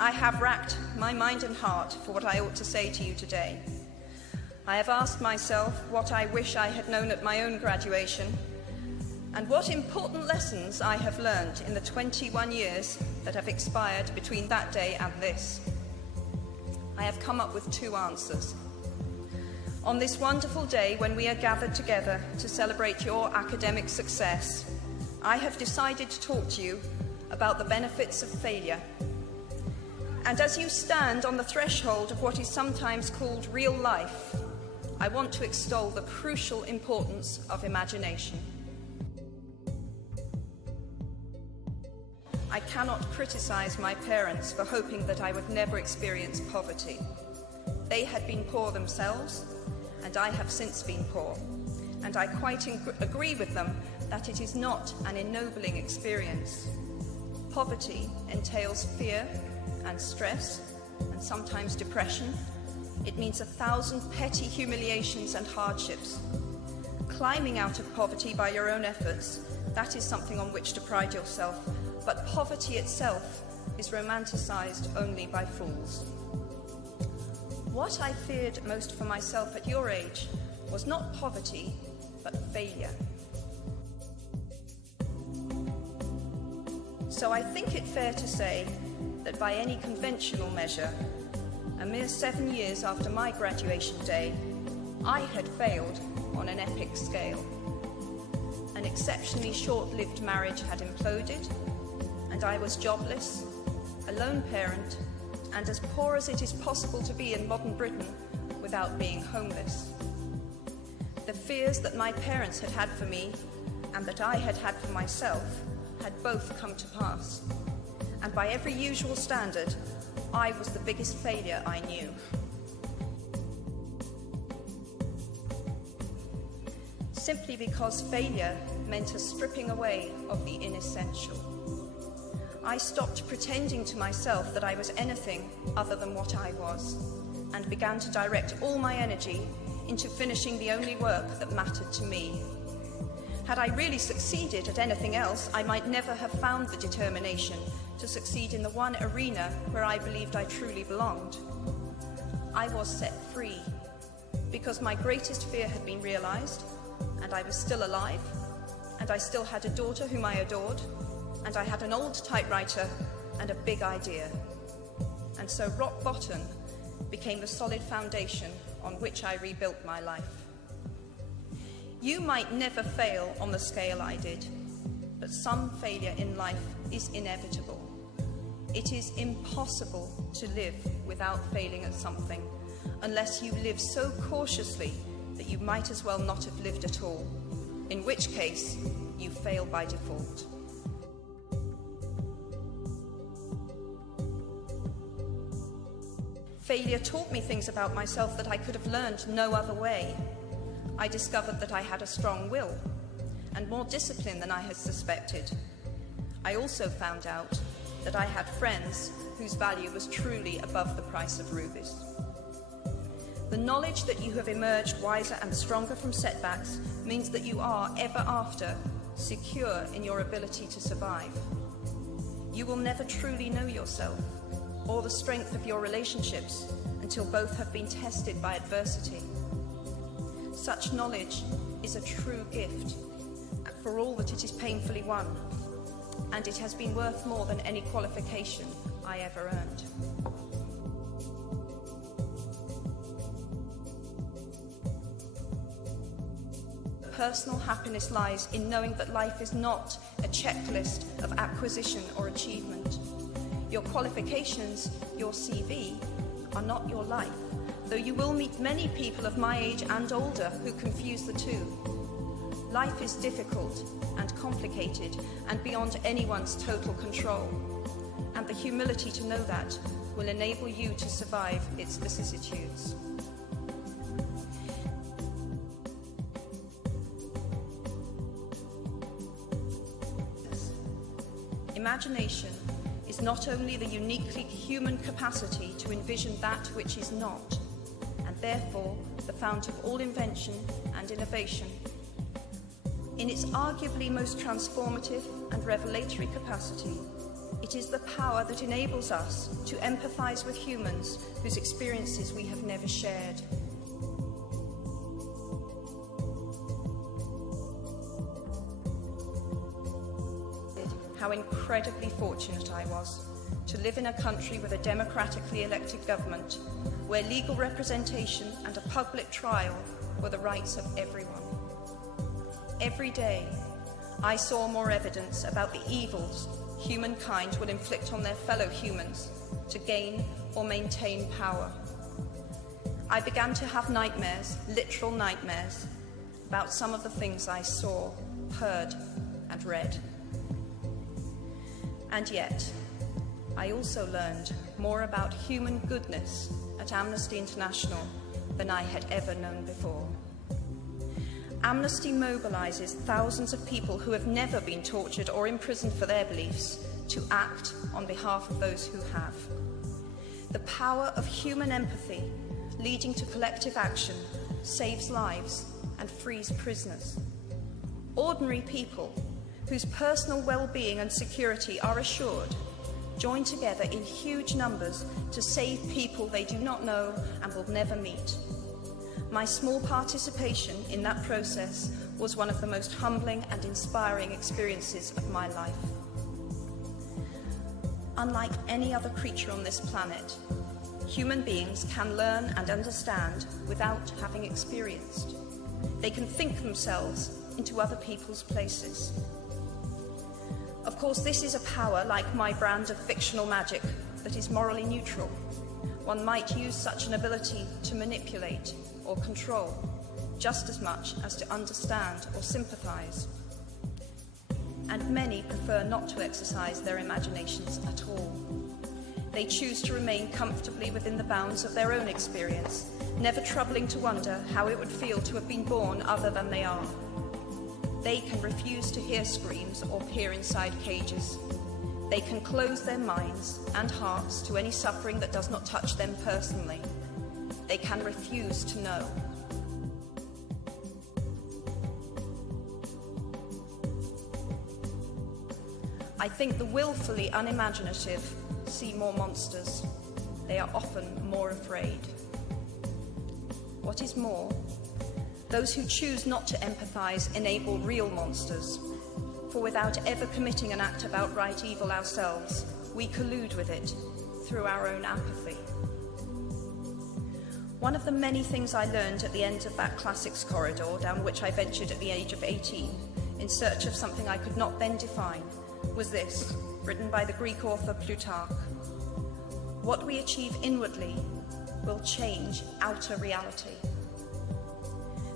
I have racked my mind and heart for what I ought to say to you today. I have asked myself what I wish I had known at my own graduation, and what important lessons I have learned in the 21 years that have expired between that day and this. I have come up with 2 answers. On this wonderful day when we are gathered together to celebrate your academic success, I have decided to talk to you about the benefits of failure. And as you stand on the threshold of what is sometimes called real life, I want to extol the crucial importance of imagination. I cannot criticize my parents for hoping that I would never experience poverty. They had been poor themselves, and I have since been poor, and I quite agree with them that it is not an ennobling experience. Poverty entails fear and stress, and sometimes depression. It means 1,000 petty humiliations and hardships. Climbing out of poverty by your own efforts, that is something on which to pride yourself, but poverty itself is romanticized only by fools. What I feared most for myself at your age was not poverty, but failure. So I think it fair to say that by any conventional measure, a mere 7 years after my graduation day, I had failed on an epic scale. An exceptionally short-lived marriage had imploded, and I was jobless, a lone parent, and as poor as it is possible to be in modern Britain without being homeless. The fears that my parents had had for me and that I had had for myself had both come to pass, and by every usual standard, I was the biggest failure I knew. Simply because failure meant a stripping away of the inessential. I stopped pretending to myself that I was anything other than what I was, and began to direct all my energy into finishing the only work that mattered to me. Had I really succeeded at anything else, I might never have found the determination to succeed in the one arena where I believed I truly belonged. I was set free because my greatest fear had been realized, and I was still alive, and I still had a daughter whom I adored, and I had an old typewriter and a big idea. And so rock bottom became the solid foundation on which I rebuilt my life. You might never fail on the scale I did, but some failure in life is inevitable. It is impossible to live without failing at something, unless you live so cautiously that you might as well not have lived at all, in which case you fail by default. Failure taught me things about myself that I could have learned no other way. I discovered that I had a strong will, and more discipline than I had suspected. I also found out that I had friends whose value was truly above the price of rubies. The knowledge that you have emerged wiser and stronger from setbacks means that you are, ever after, secure in your ability to survive. You will never truly know yourself or the strength of your relationships until both have been tested by adversity. Such knowledge is a true gift, for all that it is painfully won, and it has been worth more than any qualification I ever earned. Personal happiness lies in knowing that life is not a checklist of acquisition or achievement. Your qualifications, your CV, are not your life, though you will meet many people of my age and older who confuse the two. Life is difficult and complicated and beyond anyone's total control, and the humility to know that will enable you to survive its vicissitudes. Imagination is not only the uniquely human capacity to envision that which is not, and therefore the fount of all invention and innovation. In its arguably most transformative and revelatory capacity, It is the power that enables us to empathize with humans whose experiences we have never shared. How incredibly fortunate I was to live in a country with a democratically elected government, where legal representation and a public trial were the rights of everyone. Every day, I saw more evidence about the evils humankind will inflict on their fellow humans to gain or maintain power. I began to have nightmares, literal nightmares, about some of the things I saw, heard, and read. And yet, I also learned more about human goodness at Amnesty International than I had ever known before. Amnesty mobilizes thousands of people who have never been tortured or imprisoned for their beliefs to act on behalf of those who have. The power of human empathy leading to collective action saves lives and frees prisoners. Ordinary people whose personal well-being and security are assured join together in huge numbers to save people they do not know and will never meet. My small participation in that process was one of the most humbling and inspiring experiences of my life. Unlike any other creature on this planet, human beings can learn and understand without having experienced. They can think themselves into other people's places. Of course, this is a power like my brand of fictional magic that is morally neutral. One might use such an ability to manipulate or control just as much as to understand or sympathize. And many prefer not to exercise their imaginations at all. They choose to remain comfortably within the bounds of their own experience, never troubling to wonder how it would feel to have been born other than they are. They can refuse to hear screams or peer inside cages. They can close their minds and hearts to any suffering that does not touch them personally. They can refuse to know. I think the willfully unimaginative see more monsters. They are often more afraid. What is more, those who choose not to empathize enable real monsters. For without ever committing an act of outright evil ourselves, we collude with it through our own apathy. One of the many things I learned at the end of that classics corridor down which I ventured at the age of 18 in search of something I could not then define was this, written by the Greek author Plutarch. What we achieve inwardly will change outer reality.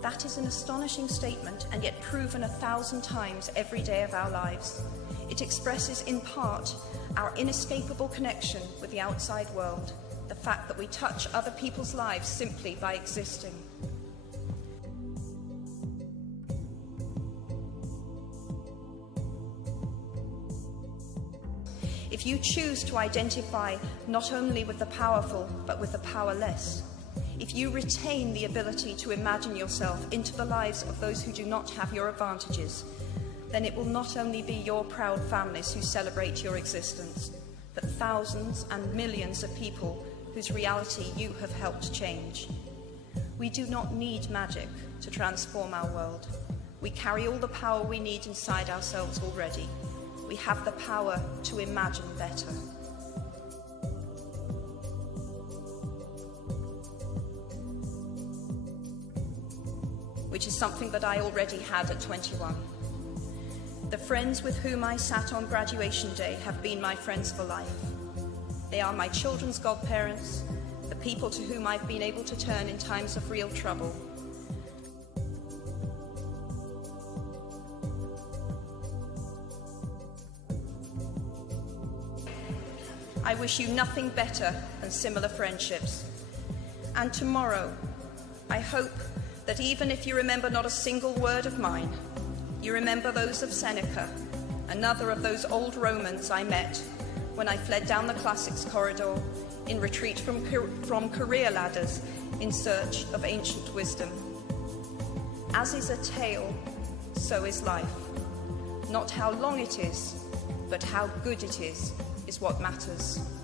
That is an astonishing statement, and yet proven 1,000 times every day of our lives. It expresses in part our inescapable connection with the outside world, the fact that we touch other people's lives simply by existing. If you choose to identify not only with the powerful, but with the powerless, if you retain the ability to imagine yourself into the lives of those who do not have your advantages, then it will not only be your proud families who celebrate your existence, but thousands and millions of people whose reality you have helped change. We do not need magic to transform our world. We carry all the power we need inside ourselves already. We have the power to imagine better. Which is something that I already had at 21. The friends with whom I sat on graduation day have been my friends for life. They are my children's godparents, the people to whom I've been able to turn in times of real trouble. I wish you nothing better than similar friendships. And tomorrow, I hope that even if you remember not a single word of mine, you remember those of Seneca, another of those old Romans I met when I fled down the classics corridor in retreat from career ladders in search of ancient wisdom. As is a tale, so is life. Not how long it is, but how good it is is what matters.